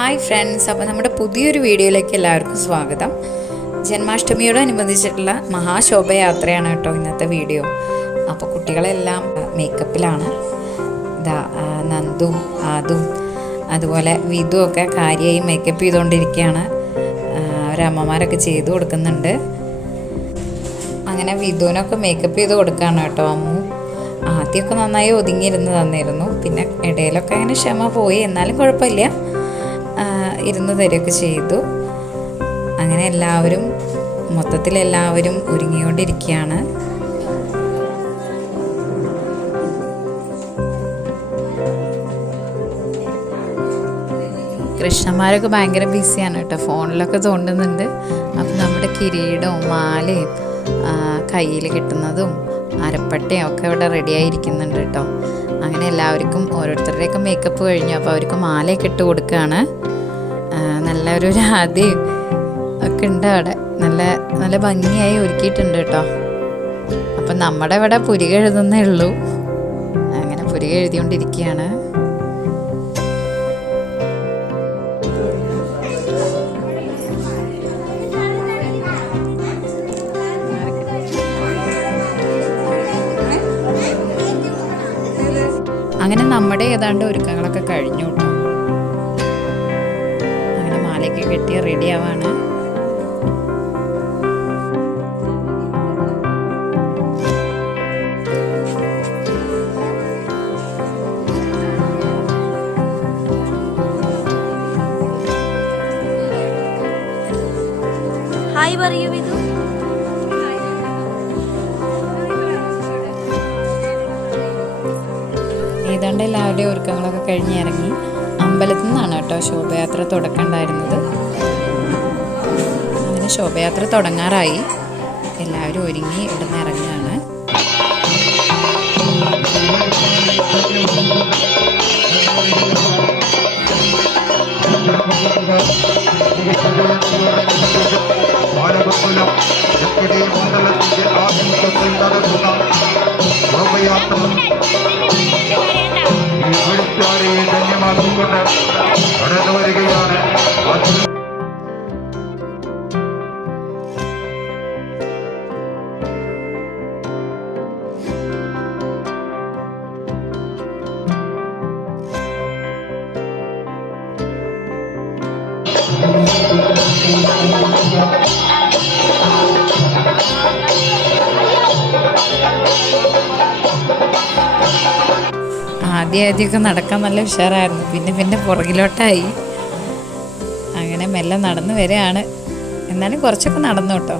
Hi friends, അപ്പോൾ നമ്മുടെ പുതിയൊരു വീഡിയോയിലേക്ക് എല്ലാവർക്കും സ്വാഗതം. ജന്മാഷ്ടമിയോടനുബന്ധിച്ചിട്ടുള്ള മഹാശോഭയാത്രയാണ് കേട്ടോ ഇന്നത്തെ വീഡിയോ. അപ്പോൾ കുട്ടികളെല്ലാം മേക്കപ്പിലാണ്. ഇതാ നന്ദും ആദും അതുപോലെ വിധുവും ഒക്കെ കാര്യമായി മേക്കപ്പ് ചെയ്തുകൊണ്ടിരിക്കുകയാണ്. അവരമ്മമാരൊക്കെ ചെയ്തു കൊടുക്കുന്നുണ്ട്. അങ്ങനെ വിധുവിനൊക്കെ മേക്കപ്പ് ചെയ്ത് കൊടുക്കുകയാണ് കേട്ടോ അമ്മു. ആദ്യമൊക്കെ നന്നായി ഒതുങ്ങിയിരുന്ന് തന്നിരുന്നു. പിന്നെ ഇടയിലൊക്കെ അങ്ങനെ ക്ഷമ പോയി, എന്നാലും കുഴപ്പമില്ല, ഇരുന്ന് തരികയൊക്കെ ചെയ്തു. അങ്ങനെ മൊത്തത്തിലെല്ലാവരും ഒരുങ്ങിക്കൊണ്ടിരിക്കുകയാണ്. കൃഷ്ണന്മാരൊക്കെ ഭയങ്കര ബിസിയാണ് കേട്ടോ, ഫോണിലൊക്കെ തോണ്ടുന്നുണ്ട്. അപ്പം നമ്മുടെ കിരീടവും മാലയും കയ്യിൽ കിട്ടുന്നതും അരപ്പട്ടയും ഒക്കെ ഇവിടെ റെഡിയായിരിക്കുന്നുണ്ട് കേട്ടോ. അങ്ങനെ എല്ലാവർക്കും ഓരോരുത്തരുടെയൊക്കെ മേക്കപ്പ് കഴിഞ്ഞു. അപ്പോൾ അവർക്ക് മാലയൊക്കെ ഇട്ട് കൊടുക്കുകയാണ്. നല്ലൊരു രാധയും ഒക്കെ ഉണ്ട് അവിടെ. നല്ല ഭംഗിയായി ഒരുക്കിയിട്ടുണ്ട് കേട്ടോ. അപ്പം നമ്മുടെ ഇവിടെ പുരിക എഴുതുന്നേ ഉള്ളൂ. അങ്ങനെ പുരിക എഴുതിക്കൊണ്ടിരിക്കുകയാണ്. അങ്ങനെ നമ്മുടെ ഏതാണ്ട് ഒരുക്കങ്ങളൊക്കെ കഴിഞ്ഞു കേട്ടോ. അങ്ങനെ മാലയ്ക്ക് കെട്ടി റെഡി ആവാണ്. ഹായ് പറയൂ വിധു. ഏതാണ്ട് എല്ലാവരുടെയും ഒരുക്കങ്ങളൊക്കെ കഴിഞ്ഞ് ഇറങ്ങി. അമ്പലത്തിൽ നിന്നാണ് കേട്ടോ ശോഭയാത്ര തുടക്കമുണ്ടായിരുന്നത്. അങ്ങനെ ശോഭയാത്ര തുടങ്ങാറായി. എല്ലാവരും ഒരുങ്ങി ഇവിടുന്ന് ഇറങ്ങുകയാണ്. കടന്നു വരികയാണ്. ആദ്യമൊക്കെ നടക്കാൻ നല്ല ഉഷാറായിരുന്നു. പിന്നെ പുറകിലോട്ടായി. അങ്ങനെ മെല്ലെ നടന്നു വരികയാണ്. എന്നാലും കുറച്ചൊക്കെ നടന്നു കേട്ടോ.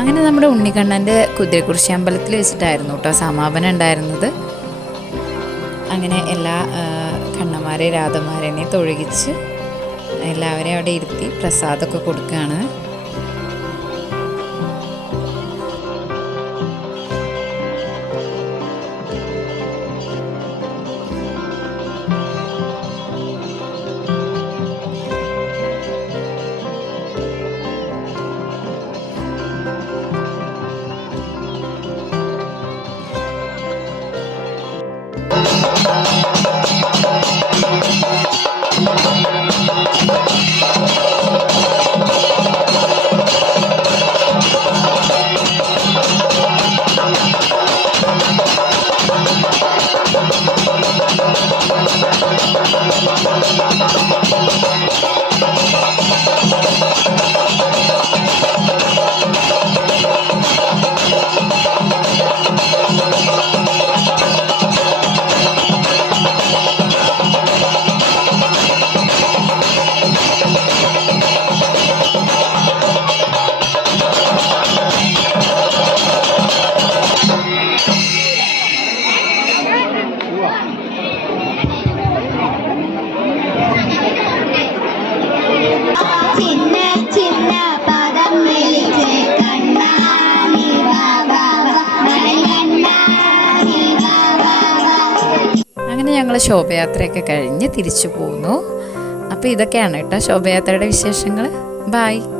അങ്ങനെ നമ്മുടെ ഉണ്ണിക്കണ്ണൻ്റെ കുതിരക്കുറിശി അമ്പലത്തിൽ വെച്ചിട്ടായിരുന്നു കേട്ടോ സമാപനം ഉണ്ടായിരുന്നത്. അങ്ങനെ എല്ലാ കണ്ണന്മാരെയും രാധന്മാരെയും തൊഴുകിച്ച് എല്ലാവരെയും അവിടെ ഇരുത്തി പ്രസാദമൊക്കെ കൊടുക്കുകയാണ്. ശോഭയാത്രയൊക്കെ കഴിഞ്ഞ് തിരിച്ചു പോന്നു. അപ്പോൾ ഇതൊക്കെയാണ് കേട്ടോ ശോഭയാത്രയുടെ വിശേഷങ്ങൾ. ബായ്.